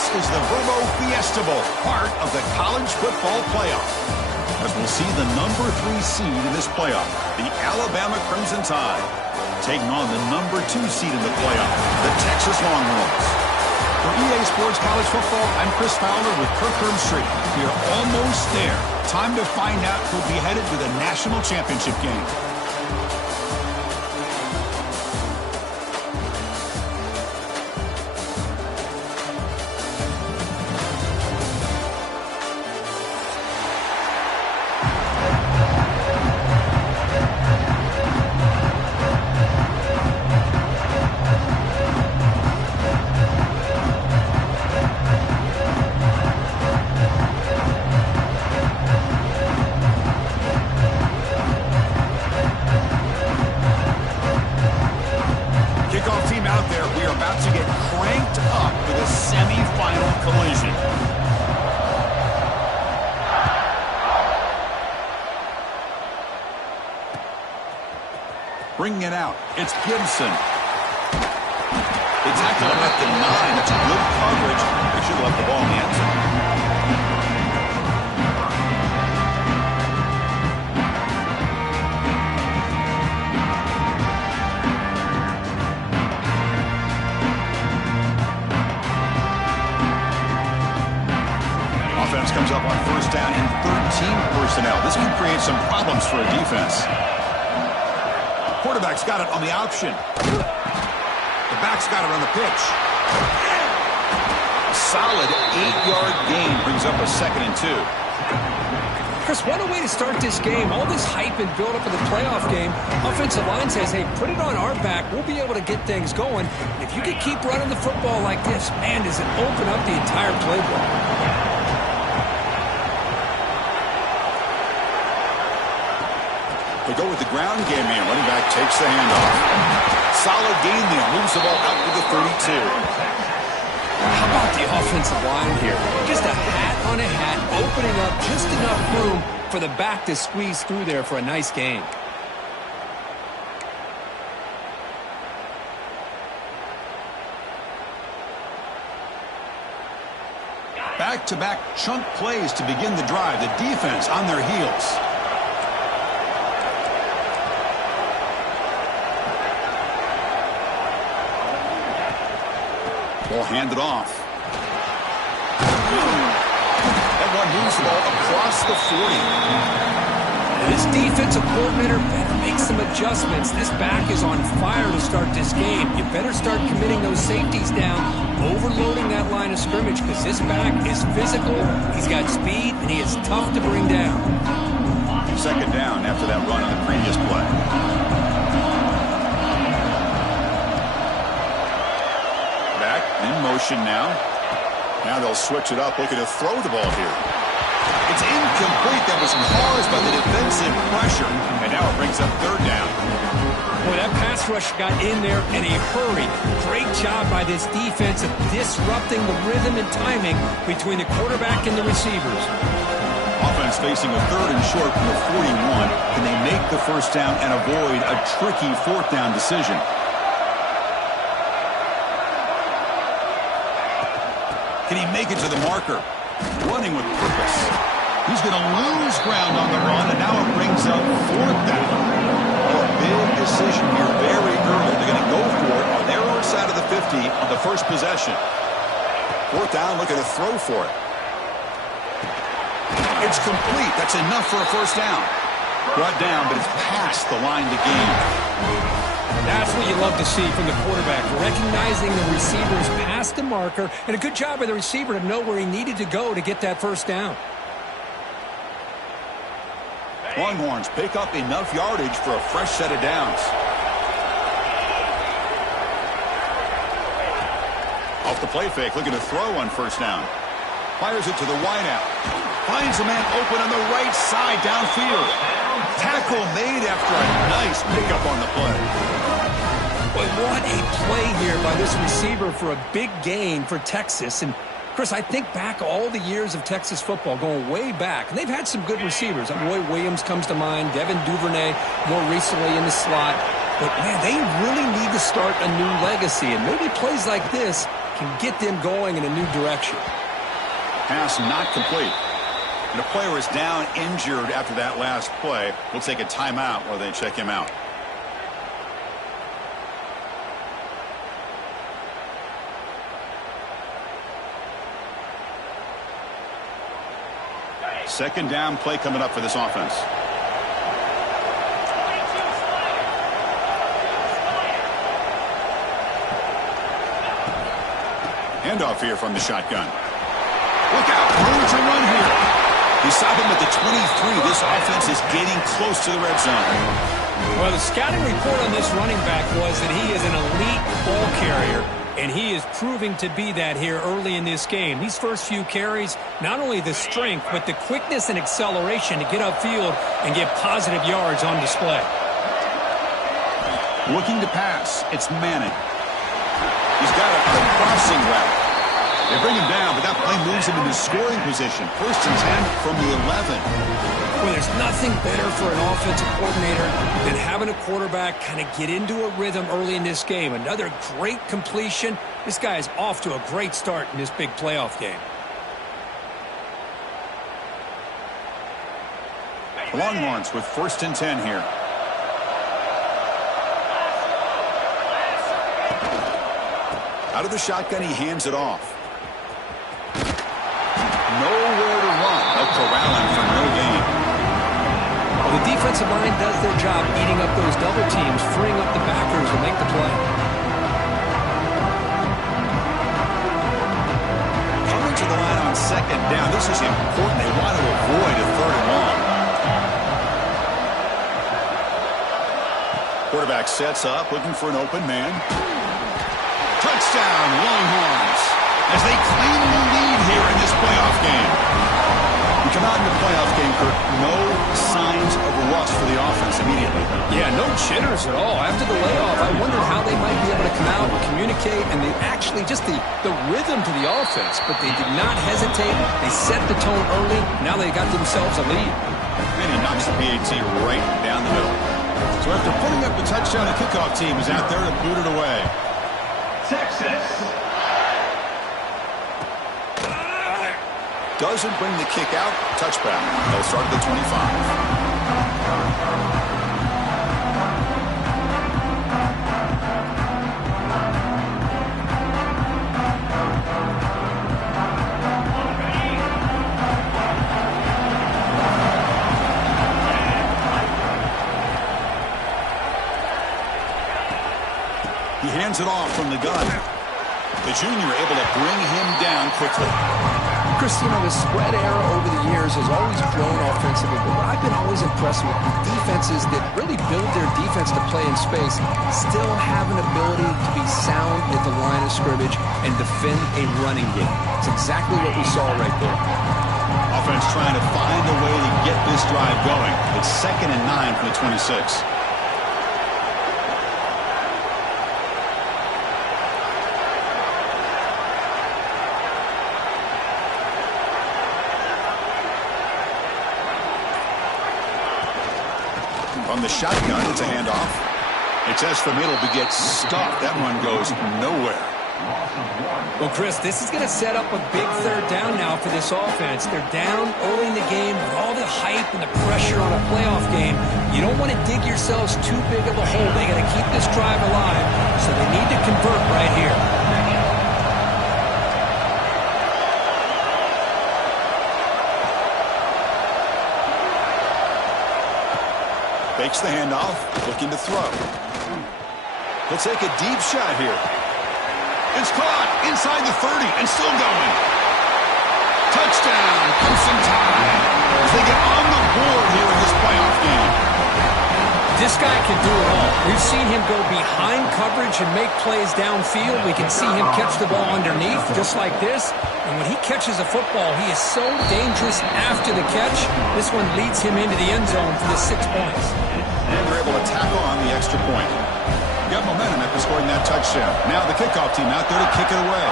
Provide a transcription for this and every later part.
This is the Verbo Fiesta Bowl, part of the college football playoff. As we'll see the number 3 seed in this playoff, the Alabama Crimson Tide, taking on the number 2 seed in the playoff, the Texas Longhorns. For EA Sports College Football, I'm Chris Fowler with Kirk Herbstreit. We are almost there. Time to find out who'll be headed to the national championship game. Bringing it out, it's Gibson. They tackle him at the 9. That's good coverage. They should have left the ball in the end zone. Offense comes up on first down in 13 personnel. This can create some problems for a defense. Quarterback's got it on the option. The back's got it on the pitch. A solid 8-yard gain brings up a 2nd and 2. Chris, what a way to start this game. All this hype and build-up of the playoff game. Offensive line says, hey, put it on our back. We'll be able to get things going. If you can keep running the football like this, man, does it open up the entire playbook. They go with the ground game here. Running back takes the handoff. Solid gain there. Moves the ball out to the 32. How about the offensive line here? Just a hat on a hat, opening up just enough room for the back to squeeze through there for a nice gain. Back-to-back chunk plays to begin the drive. The defense on their heels. Ball handed off. That one moves the ball across the 40. This defensive coordinator better make some adjustments. This back is on fire to start this game. You better start committing those safeties down, overloading that line of scrimmage, because this back is physical, he's got speed, and he is tough to bring down. 2nd down after that run on the previous play. In motion now. Now they'll switch it up, looking to throw the ball here. It's incomplete. That was caused by the defensive pressure. And now it brings up 3rd down. Boy, that pass rush got in there in a hurry. Great job by this defense of disrupting the rhythm and timing between the quarterback and the receivers. Offense facing a 3rd and short from the 41. Can they make the 1st down and avoid a tricky 4th down decision? Can he make it to the marker? Running with purpose. He's going to lose ground on the run, and now it brings up 4th down. A big decision here very early. They're going to go for it on their own side of the 50 on the first possession. 4th down, looking to throw for it. It's complete. That's enough for a 1st down. Brought down, but it's past the line to gain. That's what you love to see from the quarterback, recognizing the receivers past the marker, and a good job by the receiver to know where he needed to go to get that 1st down. Longhorns pick up enough yardage for a fresh set of downs. Off the play fake, looking to throw on 1st down. Fires it to the wideout. Finds a man open on the right side downfield. Tackle made after a nice pickup on the play. Boy, what a play here by this receiver for a big gain for Texas. And, Chris, I think back all the years of Texas football, going way back, and they've had some good receivers. Roy Williams comes to mind, Devin Duvernay more recently in the slot. But, man, they really need to start a new legacy. And maybe plays like this can get them going in a new direction. Pass not complete. And a player is down injured after that last play. We'll take a timeout while they check him out. Second down play coming up for this offense. Handoff here from the shotgun. Look out, room to run here. You stop him at the 23. This offense is getting close to the red zone. Well, the scouting report on this running back was that he is an elite ball carrier, and he is proving to be that here early in this game. These first few carries, not only the strength, but the quickness and acceleration to get upfield and get positive yards on display. Looking to pass. It's Manning. He's got a crossing route. They bring him down, but that play moves him into scoring position. First and 10 from the 11. Well, there's nothing better for an offensive coordinator than having a quarterback kind of get into a rhythm early in this game. Another great completion. This guy is off to a great start in this big playoff game. Longhorns with first and 10 here. Out of the shotgun, he hands it off. Nowhere to run. They'll corral him for no gain. Well, the defensive line does their job eating up those double teams, freeing up the backers to make the play. Coming to the line on second down. This is important. They want to avoid a third and long. Quarterback sets up, looking for an open man. Touchdown, Longhorns, as they claim the lead here in this playoff game. We come out in the playoff game, Kirk, no signs of rust for the offense immediately. Yeah, no jitters at all. After the layoff, I wondered how they might be able to come out and communicate, and they actually just the rhythm to the offense, but they did not hesitate. They set the tone early. Now they got themselves a lead. And he knocks the PAT right down the middle. So after putting up the touchdown, the kickoff team is out there to boot it away. Texas. Doesn't bring the kick out. Touchback. They'll start at the 25. He hands it off from the gun. The junior able to bring him down quickly. Chris, you know, the spread era over the years has always grown offensively, but what I've been always impressed with the defenses that really build their defense to play in space still have an ability to be sound at the line of scrimmage and defend a running game. It's exactly what we saw right there. Offense trying to find a way to get this drive going. It's 2nd and 9 from the 26. From the shotgun, it's a handoff. It's Esfamido to get stuffed. That one goes nowhere. Well, Chris, this is going to set up a big third down now for this offense. They're down early in the game with all the hype and the pressure on a playoff game. You don't want to dig yourselves too big of a hole. They got to keep this drive alive, so they need to convert right here. Fakes the handoff, looking to throw. He'll take a deep shot here. It's caught inside the 30 and still going. Touchdown, Crimson Tide, as they get on the board here in this playoff game. This guy can do it all. We've seen him go behind coverage and make plays downfield. We can see him catch the ball underneath, just like this. And when he catches a football, he is so dangerous after the catch. This one leads him into the end zone for the 6 points. And they're able to tackle on the extra point. Got momentum after scoring that touchdown. Now the kickoff team out there to kick it away.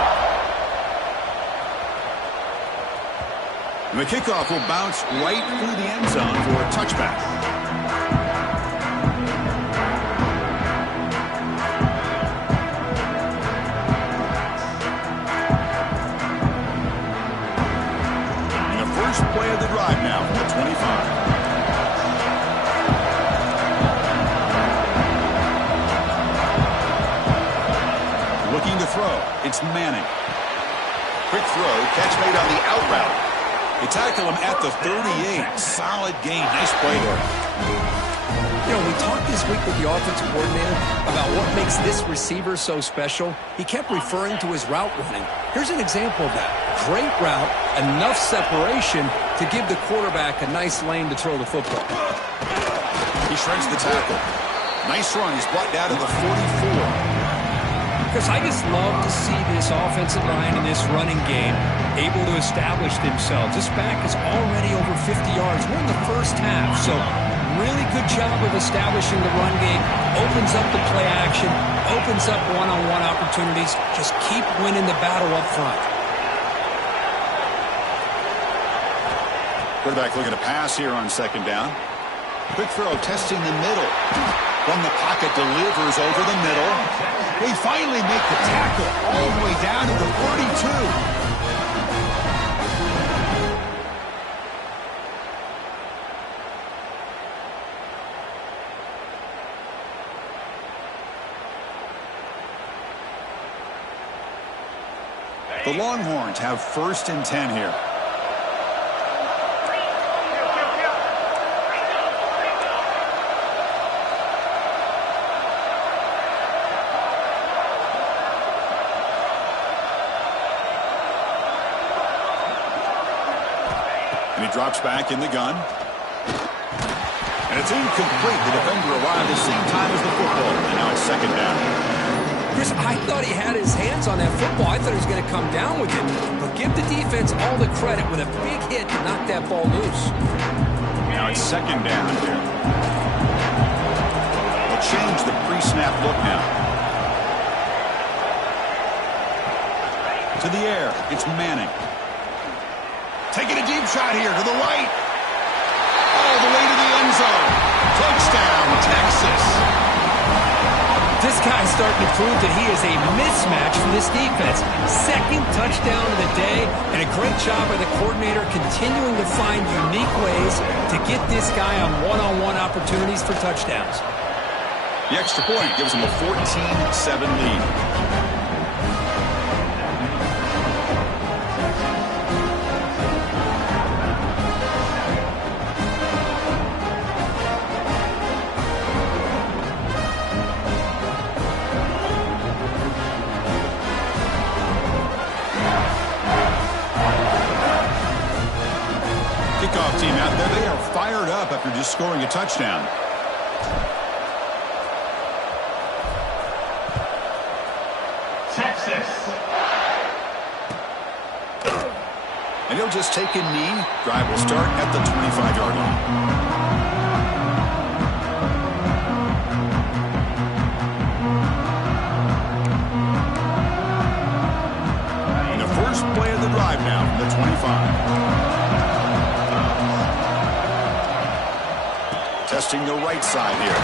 And the kickoff will bounce right through the end zone for a touchback. drive now from the 25. Looking to throw. It's Manning. Quick throw. Catch made on the out route. They tackle him at the 38. Solid gain. Nice play there. You know, we talked this week with the offensive coordinator about what makes this receiver so special. He kept referring to his route running. Here's an example of that. Great route, enough separation to give the quarterback a nice lane to throw the football. He shreds the tackle. Nice run. He's brought down to the 44. Because I just love to see this offensive line in this running game able to establish themselves. This back is already over 50 yards. We're in the first half, so really good job of establishing the run game. Opens up the play action, opens up one-on-one opportunities. Just keep winning the battle up front. Quarterback looking to pass here on second down. Quick throw, testing the middle. From the pocket, delivers over the middle. They finally make the tackle all the way down to the 42. The Longhorns have 1st and 10 here. And he drops back in the gun. And it's incomplete. The defender arrived at the same time as the football. And now it's second down. Chris, I thought he had his hands on that football. I thought he was going to come down with it. But give the defense all the credit with a big hit to knock that ball loose. Now it's second down here. They'll change the pre-snap look now. To the air. It's Manning. Taking a deep shot here to the right. All the way to the end zone. Touchdown, Texas. This guy's starting to prove that he is a mismatch for this defense. Second touchdown of the day, and a great job by the coordinator continuing to find unique ways to get this guy on one-on-one opportunities for touchdowns. The extra point gives him a 14-7 lead. Kickoff team out there, they are fired up after just scoring a touchdown. Texas. And he'll just take a knee. Drive will start at the 25-yard line. And the first play of the drive now from the 25. Testing the right side here.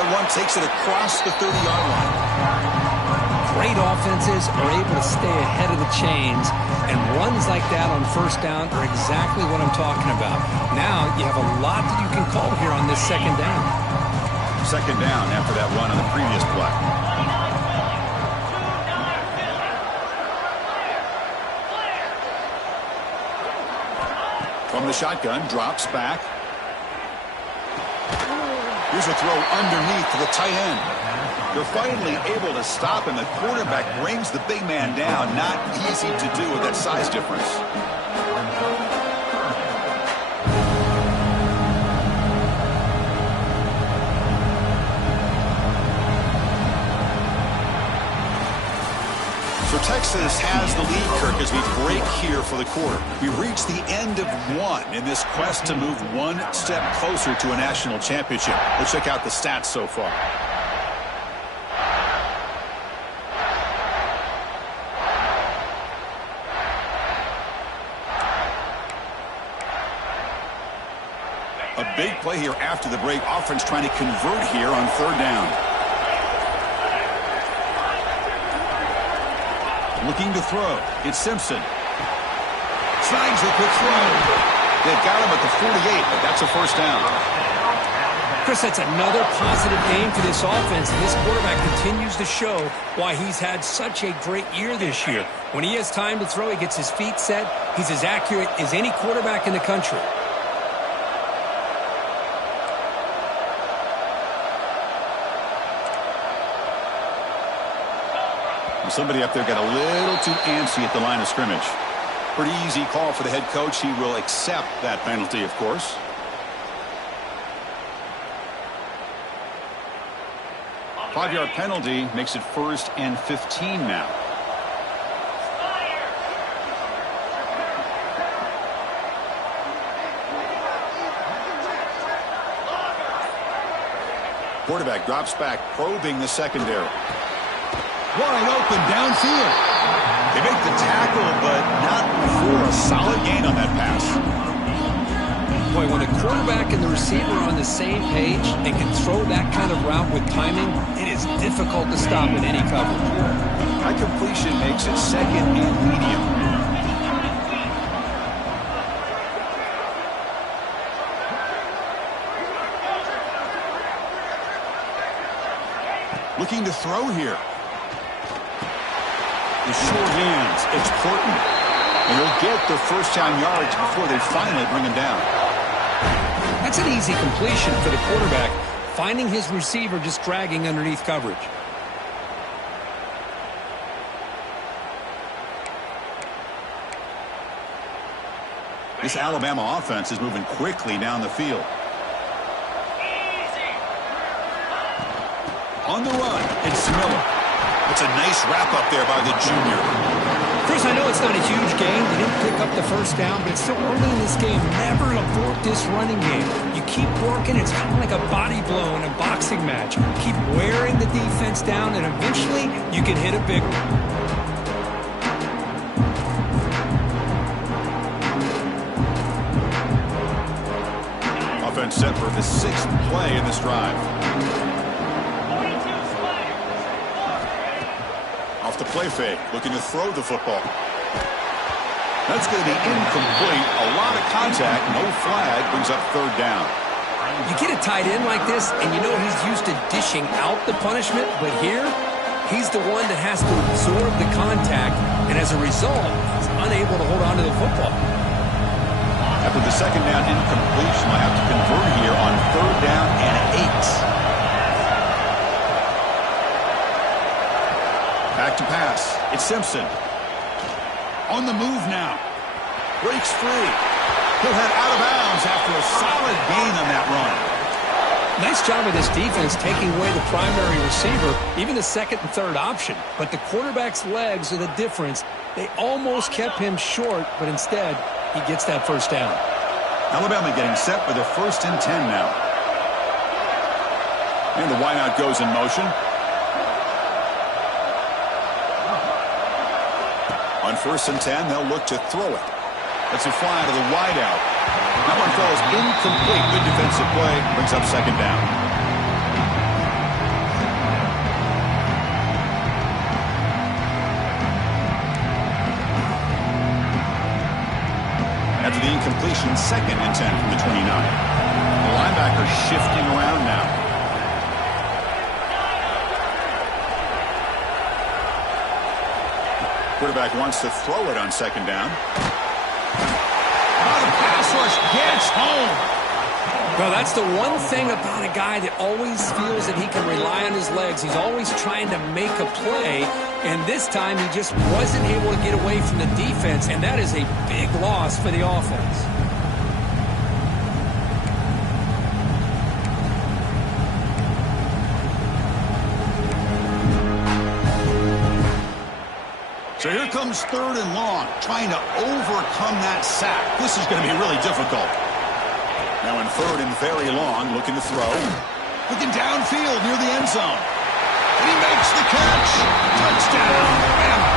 And one takes it across the 30-yard line. Great offenses are able to stay ahead of the chains, and runs like that on first down are exactly what I'm talking about. Now you have a lot that you can call here on this second down. Second down after that run on the previous play. From the shotgun, drops back. Here's a throw underneath to the tight end. They're finally able to stop him. The quarterback brings the big man down. Not easy to do with that size difference. So Texas has the lead, Kirk, as we break here for the quarter. We reach the end of one in this quest to move one step closer to a national championship. Let's check out the stats so far. A big play here after the break. Offense trying to convert here on third down. Looking to throw. It's Simpson. Snags a quick throw. They've got him at the 48, but that's a first down. Chris, that's another positive game for this offense, and this quarterback continues to show why he's had such a great year this year. When he has time to throw, he gets his feet set. He's as accurate as any quarterback in the country. Somebody up there got a little too antsy at the line of scrimmage. Pretty easy call for the head coach. He will accept that penalty, of course. Five-yard penalty makes it 1st and 15 now. Quarterback drops back, probing the secondary. Wide open downfield. They make the tackle, but not for a solid gain on that pass. Boy, when the quarterback and the receiver are on the same page and can throw that kind of route with timing, it is difficult to stop in any coverage. That completion makes it 2nd and medium. Looking to throw here. The short hands, it's important. And he'll get the first-down yards before they finally bring him down. That's an easy completion for the quarterback, finding his receiver just dragging underneath coverage. This Alabama offense is moving quickly down the field. On the run, it's Miller. It's a nice wrap-up there by the junior. Chris, I know it's not a huge game. They didn't pick up the first down, but it's still early in this game. Never abort this running game. You keep working. It's kind of like a body blow in a boxing match. Keep wearing the defense down, and eventually you can hit a big one. Offense set for the 6th play in this drive. Off the play fake, looking to throw the football. That's going to be incomplete. A lot of contact, no flag, brings up 3rd down. You get a tight end like this, and you know he's used to dishing out the punishment, but here, he's the one that has to absorb the contact, and as a result, he's unable to hold on to the football. After the 2nd down incompletion, I have to convert here on 3rd down and 8. Back to pass. It's Simpson. On the move now. Breaks free. He'll head out of bounds after a solid gain on that run. Nice job of this defense taking away the primary receiver, even the 2nd and 3rd option. But the quarterback's legs are the difference. They almost kept him short, but instead, he gets that first down. Alabama getting set for the 1st and 10 now. And the wideout goes in motion. On 1st and 10, they'll look to throw it. That's a fly to the wideout. That one falls incomplete. Good defensive play. Brings up 2nd down. After the incompletion, 2nd and 10 from the 29. The linebacker shifting around now. Quarterback wants to throw it on 2nd down. Oh, the pass rush gets home. Well, that's the one thing about a guy that always feels that he can rely on his legs. He's always trying to make a play, and this time he just wasn't able to get away from the defense, and that is a big loss for the offense. So here comes 3rd and long, trying to overcome that sack. This is going to be really difficult. Now in 3rd and very long, looking to throw. Looking downfield near the end zone. And he makes the catch. Touchdown, Bama.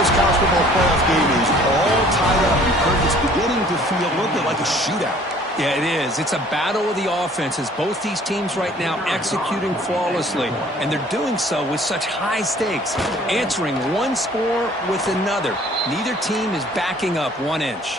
This college football playoff game is all tied up. It's beginning to feel a little bit like a shootout. Yeah, it is. It's a battle of the offenses. Both these teams right now executing flawlessly, and they're doing so with such high stakes, answering one score with another. Neither team is backing up 1 inch.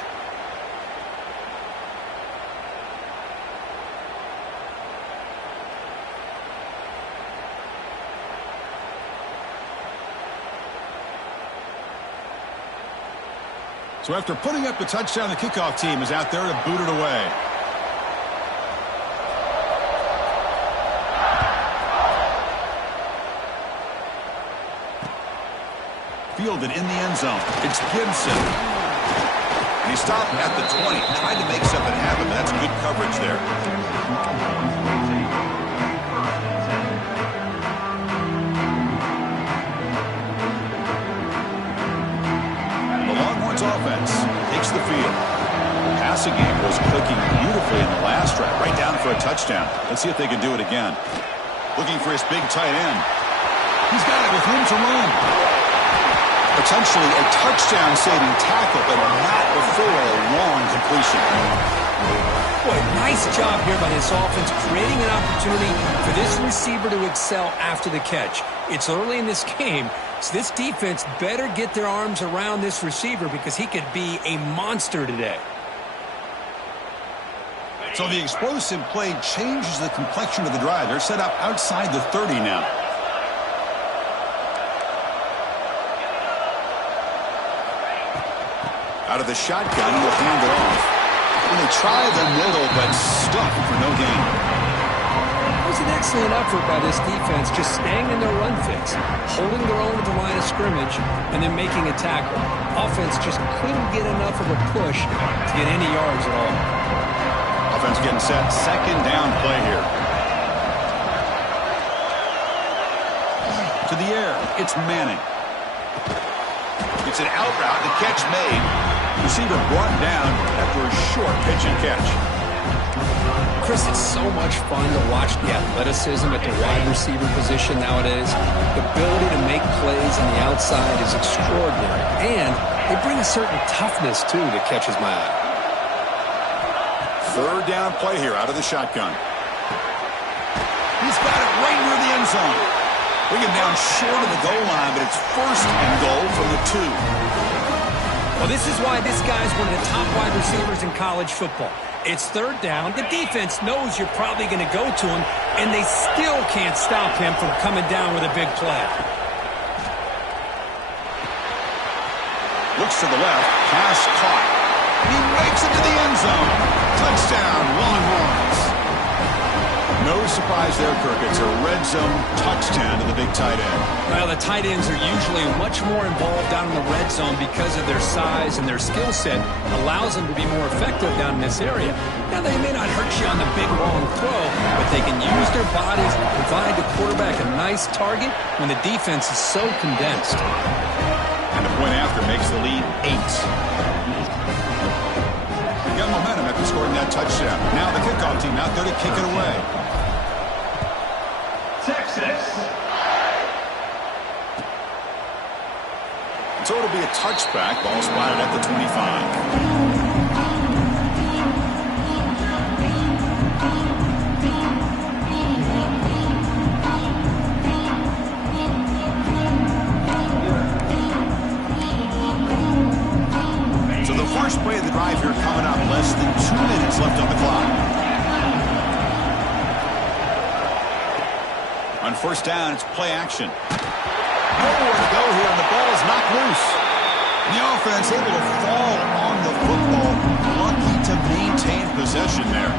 So after putting up the touchdown, the kickoff team is out there to boot it away. Fielded in the end zone. It's Gibson. And he stopped at the 20. Tried to make something happen, but that's good coverage there. The Longhorns offense takes the field. The passing game was clicking beautifully in the last drive, right down for a touchdown. Let's see if they can do it again. Looking for his big tight end. He's got it with room to run. Potentially a touchdown-saving tackle, but not before a long completion. Boy, nice job here by this offense, creating an opportunity for this receiver to excel after the catch. It's early in this game, so this defense better get their arms around this receiver because he could be a monster today. So the explosive play changes the complexion of the drive. They're set up outside the 30 now. Out of the shotgun, he'll hand it off. And they try the middle, but stuck for no gain. It was an excellent effort by this defense, just staying in their run fix, holding their own at the line of scrimmage, and then making a tackle. Offense just couldn't get enough of a push to get any yards at all. Offense getting set. Second down play here. To the air. It's Manning. It's an out route. The catch made. Receiver brought down after a short pitch and catch. Chris, it's so much fun to watch the athleticism at the wide receiver position nowadays. The ability to make plays on the outside is extraordinary. And they bring a certain toughness, too, that catches my eye. Third down play here out of the shotgun. He's got it right near the end zone. Bring him down short of the goal line, but it's first and goal from the 2. Well, this is why this guy's one of the top wide receivers in college football. It's third down. The defense knows you're probably going to go to him, and they still can't stop him from coming down with a big play. Looks to the left. Pass caught. He makes it to the end zone. Touchdown, Longhorns. No surprise there, Kirk. It's a red zone touchdown to the big tight end. Well, the tight ends are usually much more involved down in the red zone because of their size and their skill set allows them to be more effective down in this area. Now, they may not hurt you on the big, long throw, but they can use their bodies to provide the quarterback a nice target when the defense is so condensed. And the point after makes the lead 8. They got momentum after scoring that touchdown. Now the kickoff team out there to kick it away. Texas. So it'll be a touchback. Ball spotted at the 25. So the first play of the drive here coming up. Less than 2 minutes left on the clock. On first down, it's play action. Nowhere to go here, and the ball is knocked loose. The offense able to fall on the football. Lucky to maintain possession there.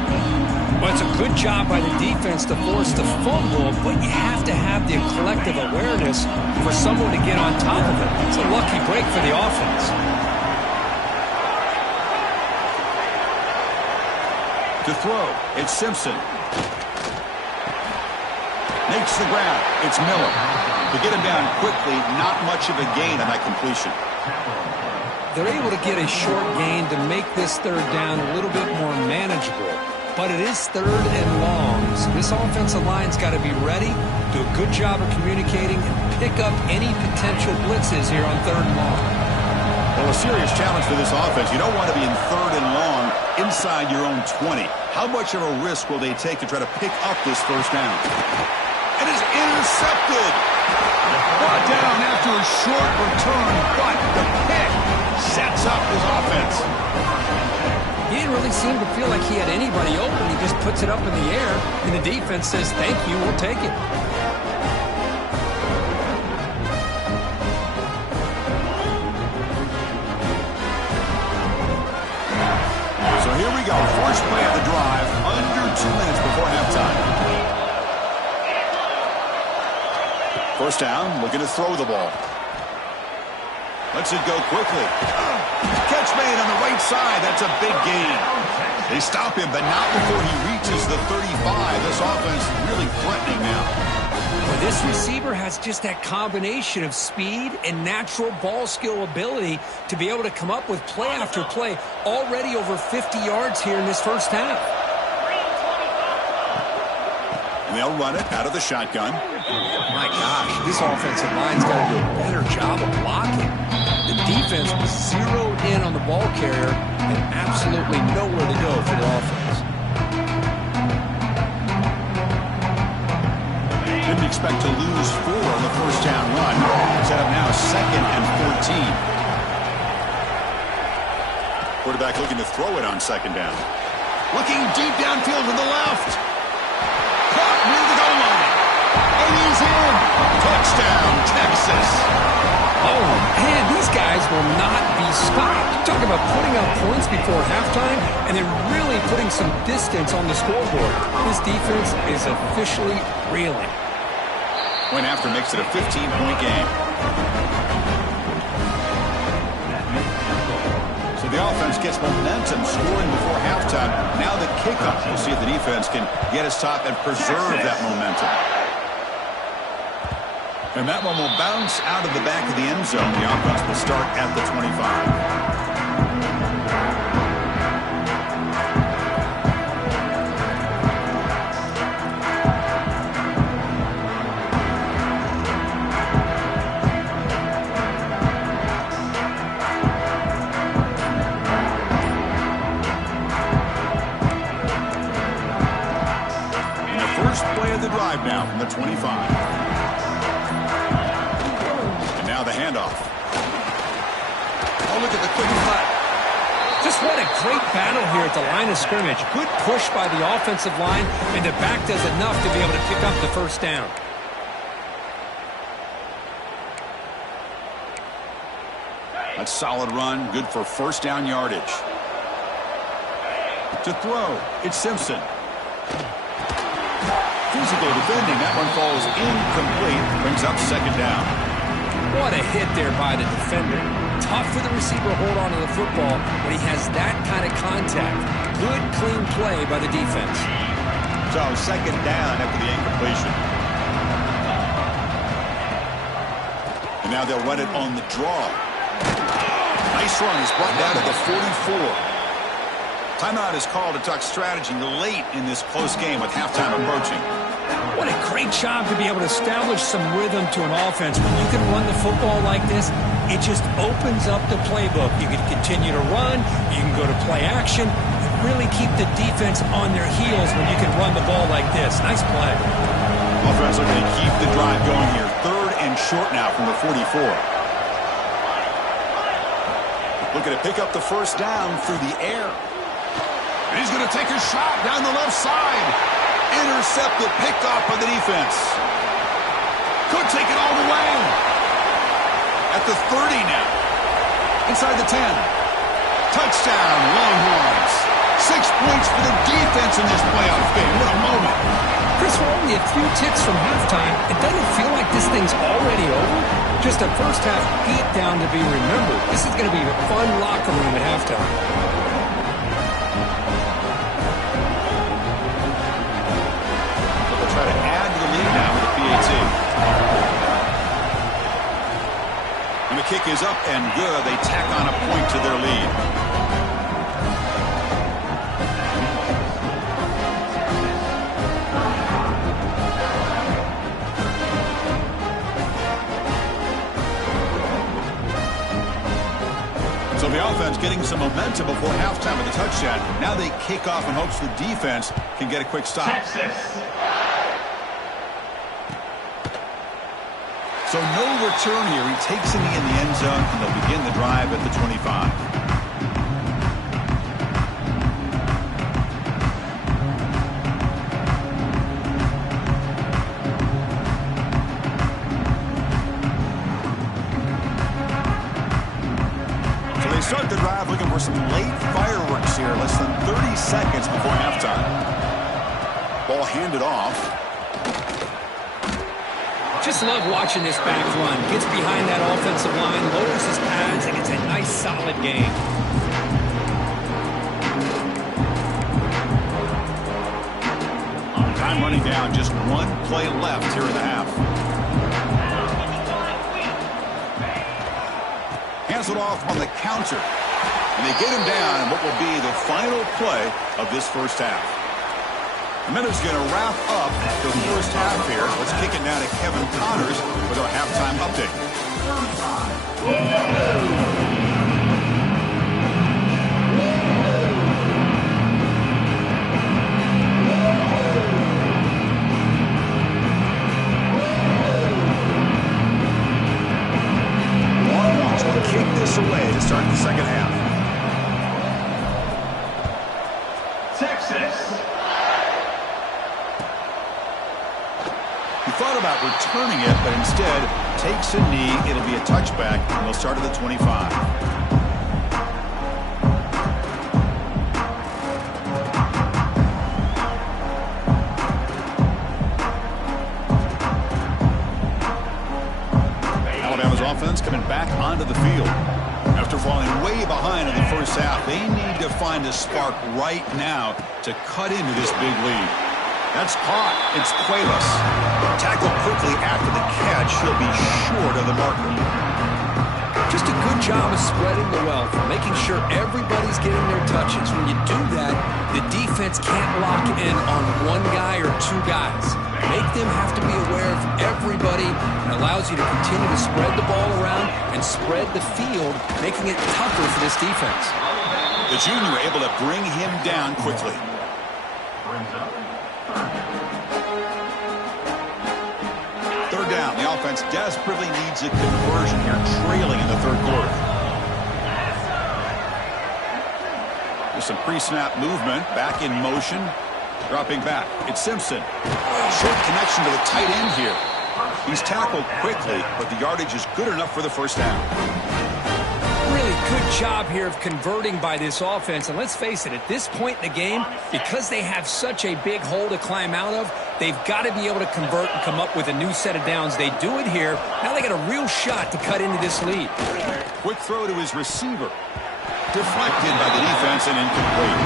Well, it's a good job by the defense to force the fumble, but you have to have the collective awareness for someone to get on top of it. It's a lucky break for the offense. To throw, it's Simpson. Makes the grab. It's Miller. To get him down quickly, not much of a gain on that completion. They're able to get a short gain to make this third down a little bit more manageable. But it is third and long. So this offensive line's got to be ready, do a good job of communicating, and pick up any potential blitzes here on third and long. Well, a serious challenge for this offense. You don't want to be in third and long inside your own 20. How much of a risk will they take to try to pick up this first down? It is intercepted. Brought down after a short return, but the pick sets up his offense. He didn't really seem to feel like he had anybody open. He just puts it up in the air, and the defense says, thank you, we'll take it. First down, looking to throw the ball. Lets it go quickly. Catch made on the right side. That's a big gain. They stop him, but not before he reaches the 35. This offense really threatening now. Well, this receiver has just that combination of speed and natural ball skill ability to be able to come up with play after play. Already over 50 yards here in this first half. And they'll run it out of the shotgun. My gosh, this offensive line's got to do a better job of blocking. The defense was zeroed in on the ball carrier and absolutely nowhere to go for the offense. Didn't expect to lose 4 on the first down run. Set up now 2nd and 14. Quarterback looking to throw it on 2nd down. Looking deep downfield to the left. Caught near the goal line. And he's in. Touchdown, Texas. Oh, man, these guys will not be stopped. Talk about putting up points before halftime and then really putting some distance on the scoreboard. This defense is officially reeling. Point after makes it a 15-point game. So the offense gets momentum scoring before halftime. Now the kickoff. We'll see if the defense can get his top and preserve that momentum. And that one will bounce out of the back of the end zone. The offense will start at the 25. Now from the 25. And now the handoff. Oh, look at the quick cut. Just what a great battle here at the line of scrimmage. Good push by the offensive line, and the back does enough to be able to pick up the first down. That's a solid run. Good for first down yardage. To throw, it's Simpson. Physical defending. That one falls incomplete. Brings up 2nd down. What a hit there by the defender. Tough for the receiver to hold on to the football when he has that kind of contact. Good, clean play by the defense. So 2nd down after the incompletion. And now they'll run it on the draw. Nice run. He's brought down to the 44. Timeout is called to talk strategy late in this close game with halftime approaching. What a great job to be able to establish some rhythm to an offense. When you can run the football like this, it just opens up the playbook. You can continue to run, you can go to play action, and really keep the defense on their heels when you can run the ball like this. Nice play. Offense looking to keep the drive going here. 3rd and short now from the 44. Looking to pick up the first down through the air. And he's going to take a shot down the left side. Intercepted, picked off by the defense. Could take it all the way. At the 30 now. Inside the 10. Touchdown, Longhorns. 6 points for the defense in this playoff game. What a moment. Chris, we're only a few ticks from halftime. It doesn't feel like this thing's already over. Just a first half beatdown to be remembered. This is going to be a fun locker room at halftime. Try to add to the lead now with the PAT. And the kick is up and good. They tack on a point to their lead. So the offense getting some momentum before halftime with a touchdown. Now they kick off in hopes the defense can get a quick stop. So no return here. He takes it in the end zone, and they'll begin the drive at the 25. So they start the drive looking for some late fireworks here. Less than 30 seconds before halftime. Ball handed off. Just love watching this back run. Gets behind that offensive line, lowers his pads, and it's a nice, solid game. Time running down, just one play left here in the half. Hands it off on the counter. And they get him down in what will be the final play of this first half. The Miners going to wrap up the first half here. Let's kick it now to Kevin Connors with our halftime update. Longhorns will kick this away to start the second half. Texas. He thought about returning it, but instead takes a knee. It'll be a touchback, and they'll start at the 25. Alabama's offense coming back onto the field. After falling way behind in the first half, they need to find a spark right now to cut into this big lead. That's caught. It's Cuevas. Tackled quickly after the catch. He'll be short of the marker. Just a good job of spreading the wealth, making sure everybody's getting their touches. When you do that, the defense can't lock in on one guy or two guys. Make them have to be aware of everybody, and allows you to continue to spread the ball around and spread the field, making it tougher for this defense. The junior able to bring him down quickly. Third down. The offense desperately needs a conversion here, trailing in the third quarter. There's some pre-snap movement. Back in motion. Dropping back. It's Simpson. Short connection to the tight end here. He's tackled quickly, but the yardage is good enough for the first down. Really good job here of converting by this offense. And let's face it, at this point in the game, because they have such a big hole to climb out of, they've got to be able to convert and come up with a new set of downs. They do it here. Now they got a real shot to cut into this lead. Quick throw to his receiver. Deflected by the defense and incomplete.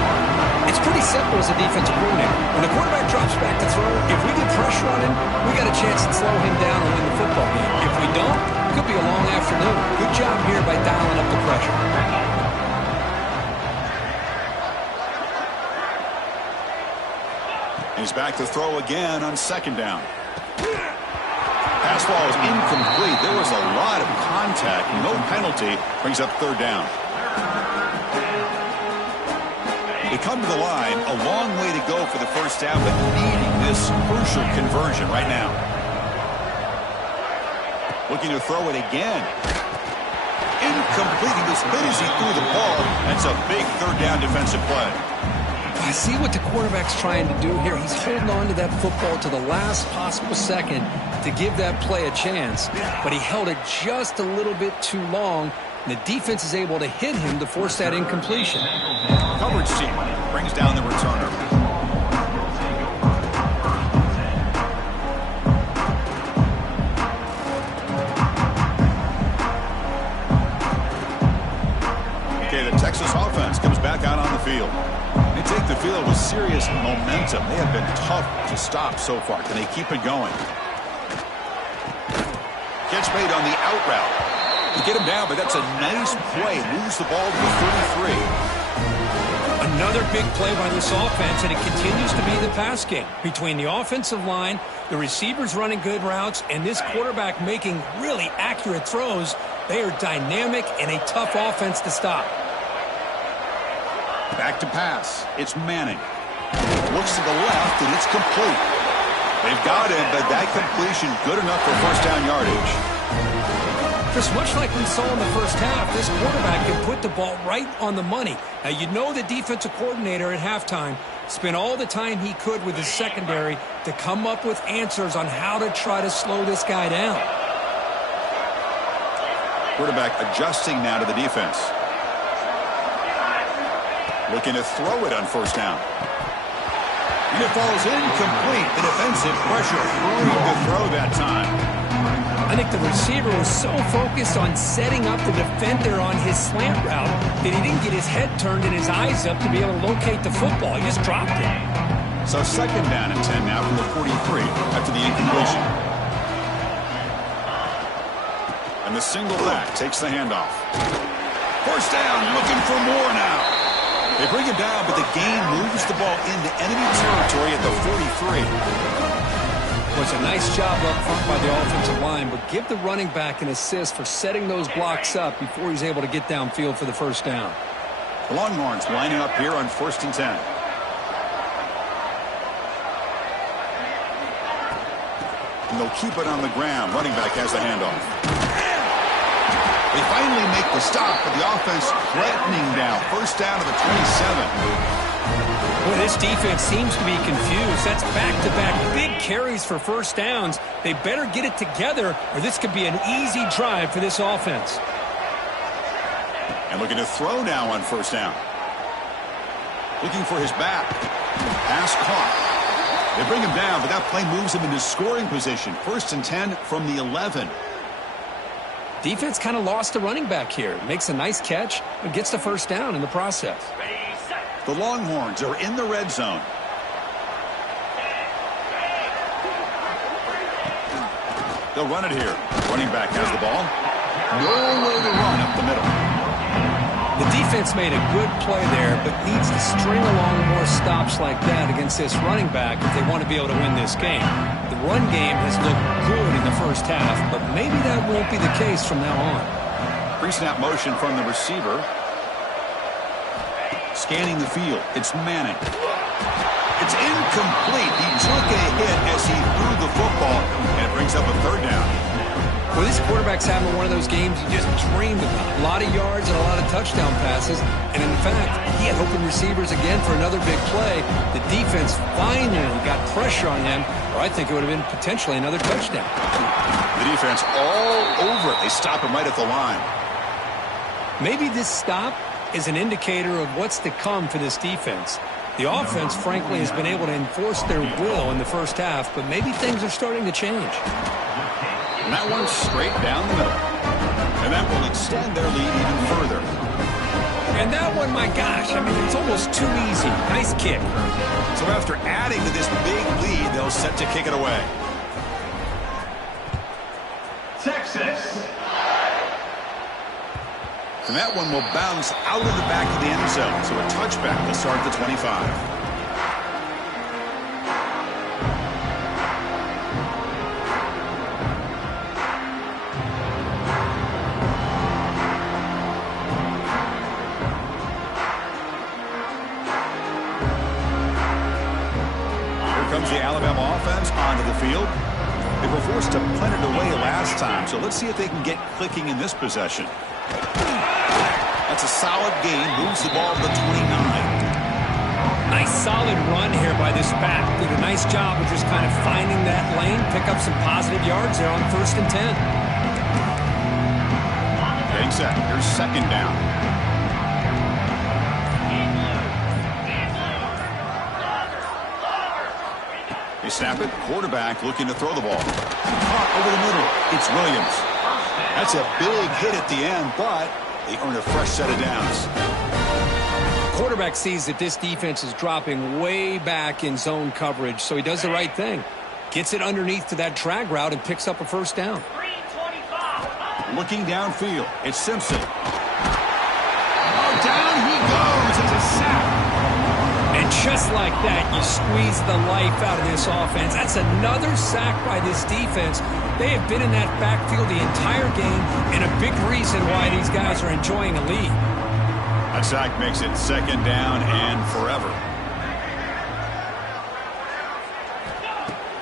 It's pretty simple as a defensive coordinator. When the quarterback drops back to throw, if we get pressure on him, we got a chance to slow him down and win the football game. If we don't, it could be a long afternoon. Good job here by dialing up the pressure. He's back to throw again on second down. Pass ball is incomplete. There was a lot of contact. No penalty. Brings up third down. They come to the line, a long way to go for the first down, but needing this crucial conversion right now. Looking to throw it again. Incomplete. He was busy through the ball. That's a big third down defensive play. I see what the quarterback's trying to do here. He's holding on to that football to the last possible second to give that play a chance, but he held it just a little bit too long, and the defense is able to hit him to force that incompletion. Coverage team brings down the returner. Okay, the Texas offense comes back out on the field. They take the field with serious momentum. They have been tough to stop so far. Can they keep it going? Catch made on the out route. You get him down, but that's a nice play. Moves the ball to the 33. Another big play by this offense, and it continues to be the pass game. Between the offensive line, the receivers running good routes, and this quarterback making really accurate throws, they are dynamic and a tough offense to stop. Back to pass. It's Manning. Looks to the left, and it's complete. They've got him, but that completion good enough for first down yardage. Chris, much like we saw in the first half, this quarterback can put the ball right on the money. Now, you know the defensive coordinator at halftime spent all the time he could with his secondary to come up with answers on how to try to slow this guy down. Quarterback adjusting now to the defense. Looking to throw it on first down. And it falls incomplete. The defensive pressure hurried the throw that time. I think the receiver was so focused on setting up the defender on his slant route that he didn't get his head turned and his eyes up to be able to locate the football. He just dropped it. So second down and 10 now from the 43 after the incompletion. And the single back takes the handoff. First down, looking for more now. They bring him down, but the gain moves the ball into enemy territory at the 43. It was a nice job up front by the offensive line, but give the running back an assist for setting those blocks up before he's able to get downfield for the first down. The Longhorns lining up here on 1st and 10. And they'll keep it on the ground. Running back has the handoff. They finally make the stop, but the offense threatening down. First down to the 27. Well, this defense seems to be confused. That's back-to-back big carries for first downs. They better get it together, or this could be an easy drive for this offense. And looking to throw now on first down. Looking for his back. Pass caught. They bring him down, but that play moves him into scoring position. 1st and 10 from the 11. Defense kind of lost the running back here. Makes a nice catch, but gets the first down in the process. The Longhorns are in the red zone. They'll run it here. Running back has the ball. Nowhere to run up the middle. The defense made a good play there, but needs to string along more stops like that against this running back if they want to be able to win this game. The run game has looked good in the first half, but maybe that won't be the case from now on. Pre-snap motion from the receiver. Scanning the field. It's Manning. It's incomplete. He took a hit as he threw the football, and it brings up a third down. Well, this quarterback's having one of those games you just dreamed about. A lot of yards and a lot of touchdown passes. And in fact, he had open receivers again for another big play. The defense finally got pressure on him, or I think it would have been potentially another touchdown. The defense all over it. They stop him right at the line. Maybe this stop is an indicator of what's to come for this defense. The offense, frankly, has been able to enforce their will in the first half, but maybe things are starting to change. And that one's straight down the middle. And that will extend their lead even further. And that one, my gosh, I mean, it's almost too easy. Nice kick. So after adding to this big lead, they'll set to kick it away. Texas. And that one will bounce out of the back of the end zone. So a touchback to start the 25. Comes the Alabama offense onto the field. They were forced to punt it away last time, so let's see if they can get clicking in this possession. That's a solid gain, moves the ball to the 29. Nice solid run here by this back. Did a nice job of just kind of finding that lane, pick up some positive yards there on 1st and 10. Getting set. Here's second down. They snap it. Quarterback looking to throw the ball. Caught over the middle. It's Williams. That's a big hit at the end, but they earn a fresh set of downs. Quarterback sees that this defense is dropping way back in zone coverage, so he does the right thing. Gets it underneath to that drag route and picks up a first down. Looking downfield. It's Simpson. Oh, down he goes. It's a sack. And just like that, you squeeze the life out of this offense. That's another sack by this defense. They have been in that backfield the entire game, and a big reason why these guys are enjoying a lead. A sack makes it second down and forever.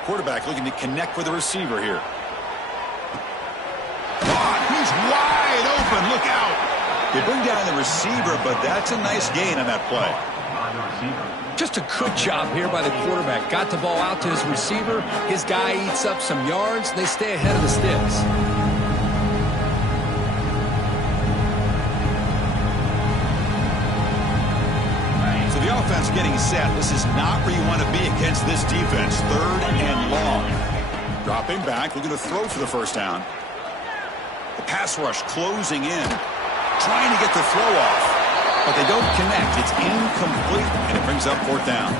Quarterback looking to connect with the receiver here. Oh, he's wide open. Look out. They bring down the receiver, but that's a nice gain on that play. Just a good job here by the quarterback. Got the ball out to his receiver. His guy eats up some yards. They stay ahead of the sticks. So the offense getting set. This is not where you want to be against this defense. 3rd and long. Dropping back, looking to throw for the first down. Pass rush closing in. Trying to get the throw off. But they don't connect. It's incomplete, and it brings up 4th down.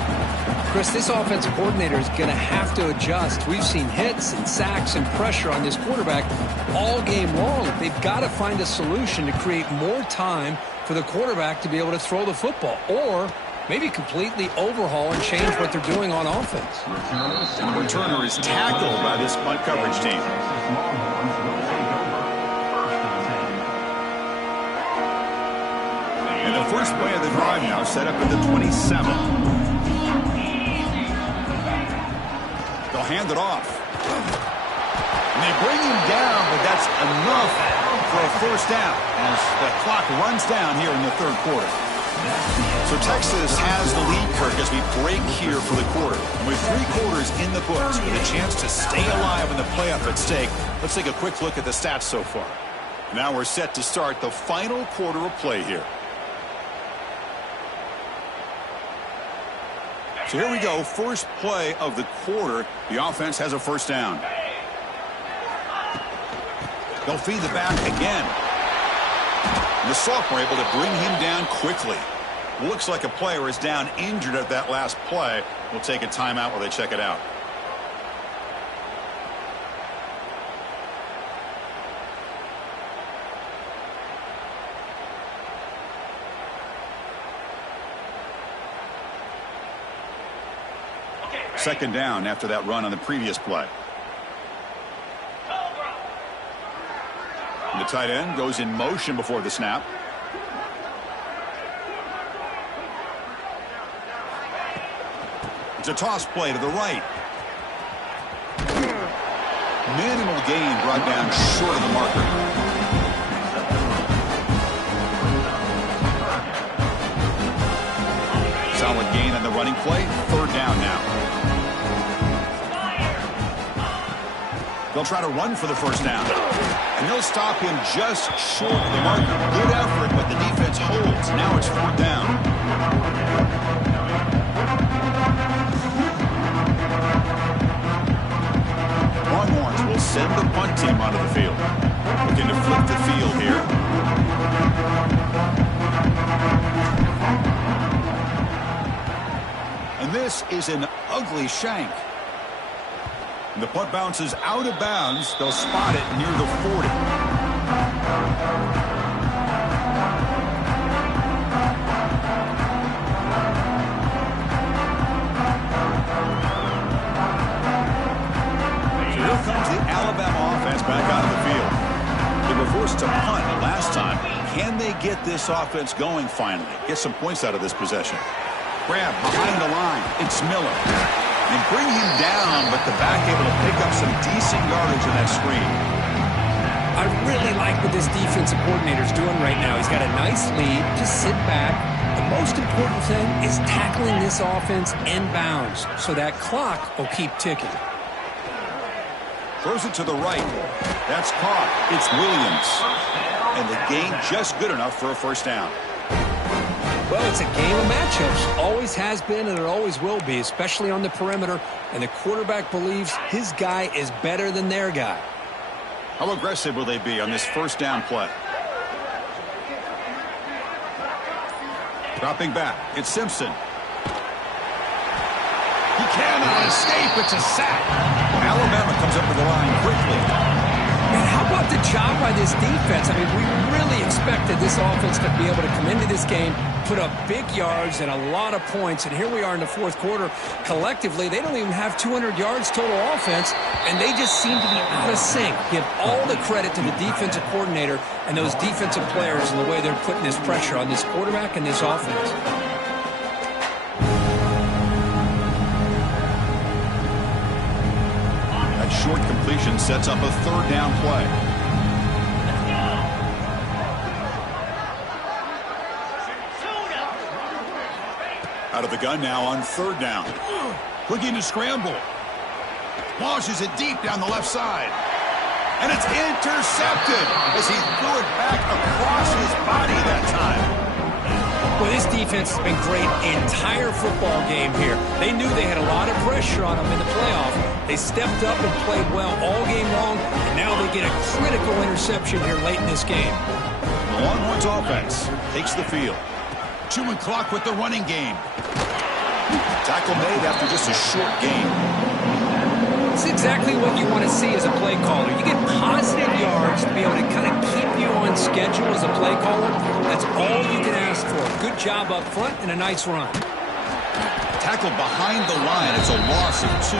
Chris, this offensive coordinator is going to have to adjust. We've seen hits and sacks and pressure on this quarterback all game long. They've got to find a solution to create more time for the quarterback to be able to throw the football, or maybe completely overhaul and change what they're doing on offense. And the returner is tackled by this punt coverage team. And the first play of the drive now set up at the 27. They'll hand it off. And they bring him down, but that's enough for a 1st down as the clock runs down here in the 3rd quarter. So Texas has the lead, Kirk, as we break here for the quarter. And with 3 quarters in the books with a chance to stay alive in the playoff at stake, let's take a quick look at the stats so far. Now we're set to start the final quarter of play here. So here we go, first play of the quarter. The offense has a 1st down. They'll feed the back again. And the sophomore able to bring him down quickly. Looks like a player is down injured at that last play. We'll take a timeout while they check it out. Second down after that run on the previous play. The tight end goes in motion before the snap. It's a toss play to the right. Minimal gain brought down short of the marker. Solid gain on the running play. 3rd down now. They'll try to run for the 1st down. And they'll stop him just short of the marker. Good effort, but the defense holds. Now it's 4th down. Longhorns will send the punt team onto the field. Looking to flip the field here. And this is an ugly shank. And the punt bounces out of bounds. They'll spot it near the 40. So here comes the Alabama offense back out of the field. They were forced to punt last time. Can they get this offense going finally? Get some points out of this possession. Grab behind the line. It's Miller. And bring him down, but the back able to pick up some decent yardage in that screen. I really like what this defensive coordinator's doing right now. He's got a nice lead. Just sit back. The most important thing is tackling this offense inbounds, so that clock will keep ticking. Throws it to the right. That's caught. It's Williams. And the gain just good enough for a 1st down. Well, it's a game of matchups. Always has been, and it always will be, especially on the perimeter. And the quarterback believes his guy is better than their guy. How aggressive will they be on this 1st down play? Dropping back. It's Simpson. He cannot escape. It's a sack. Alabama comes up to the line quickly. Man, how about the job by this defense? I mean, we really expected this offense to be able to come into this game, put up big yards and a lot of points, and here we are in the 4th quarter. Collectively, they don't even have 200 yards total offense, and they just seem to be out of sync. Give all the credit to the defensive coordinator and those defensive players and the way they're putting this pressure on this quarterback and this offense. Short completion sets up a 3rd down play. Out of the gun now on 3rd down. Looking to scramble. Launches it deep down the left side. And it's intercepted as he threw it back across his body that time. Well, this defense has been great entire football game here. They knew they had a lot of pressure on them in the playoff. They stepped up and played well all game long, and now they get a critical interception here late in this game. The Longhorns offense takes the field. Chewing clock with the running game. Tackle made after just a short game. It's exactly what you want to see as a play caller. You get positive yards to be able to kind of keep you on schedule as a play caller. That's all you can ask for. Good job up front and a nice run. Tackled behind the line. It's a loss of 2.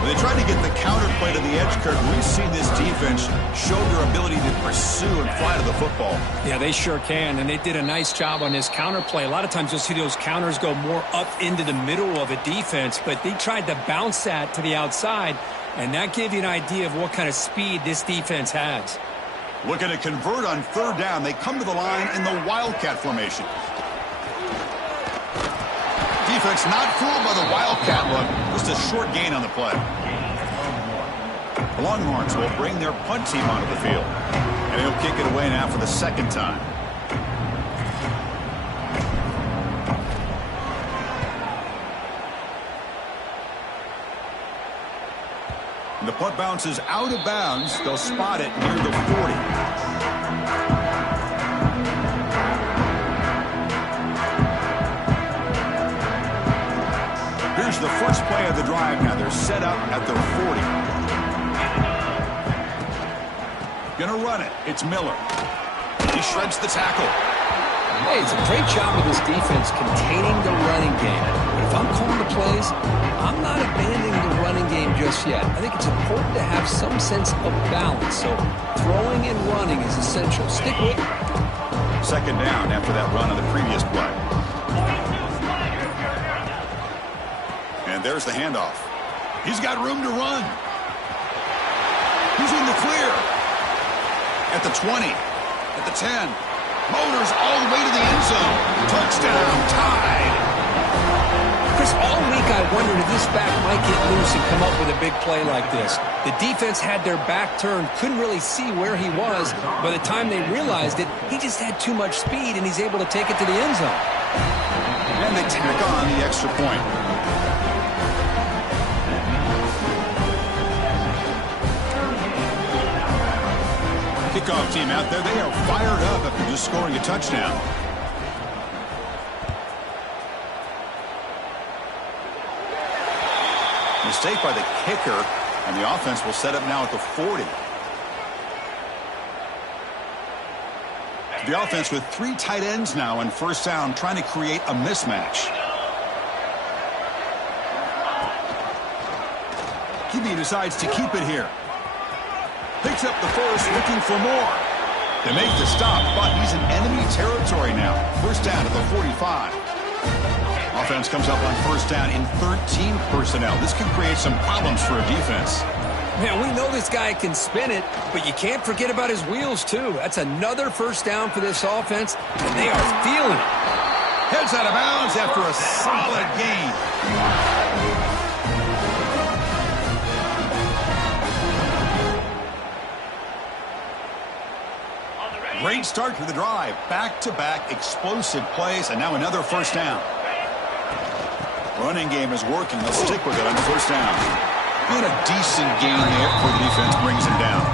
When they tried to get the counter play to the edge, Kurt, we've seen this defense show their ability to pursue and fly to the football. Yeah, they sure can, and they did a nice job on this counter play. A lot of times you'll see those counters go more up into the middle of a defense, but they tried to bounce that to the outside, and that gave you an idea of what kind of speed this defense has. Looking to convert on 3rd down. They come to the line in the Wildcat formation. Defense not fooled by the Wildcat look. Just a short gain on the play. The Longhorns will bring their punt team onto the field. And he'll kick it away now for the 2nd time. The punt bounces out of bounds. They'll spot it near the 40. Here's the first play of the drive now. They're set up at their 40. Gonna run it. It's Miller. He shreds the tackle. Hey, it's a great job of this defense containing the running game. But if I'm calling the plays, I'm not abandoning the running game just yet. I think it's important to have some sense of balance. So throwing and running is essential. Stick with it. 2nd down after that run on the previous play. And there's the handoff. He's got room to run. He's in the clear. At the 20. At the 10. Motors all the way to the end zone. Touchdown. Tied. Chris, all week I wondered if this back might get loose and come up with a big play like this. The defense had their back turned, couldn't really see where he was. By the time they realized it, he just had too much speed, and he's able to take it to the end zone. And they tack on the extra point. Kickoff team out there. They are fired up after just scoring a touchdown. Mistake by the kicker, and the offense will set up now at the 40. The offense with 3 tight ends now on 1st down, trying to create a mismatch. QB decides to keep it here. Picks up the first, looking for more. They make the stop, but he's in enemy territory now. 1st down at the 45. Offense comes up on 1st down in 13 personnel. This can create some problems for a defense. Man, we know this guy can spin it, but you can't forget about his wheels, too. That's another 1st down for this offense, and they are feeling it. Heads out of bounds after a solid gain. Great start to the drive. Back-to-back explosive plays, and now another 1st down. Running game is working. They'll stick with it on 1st down. And a decent gain there before the defense brings him down.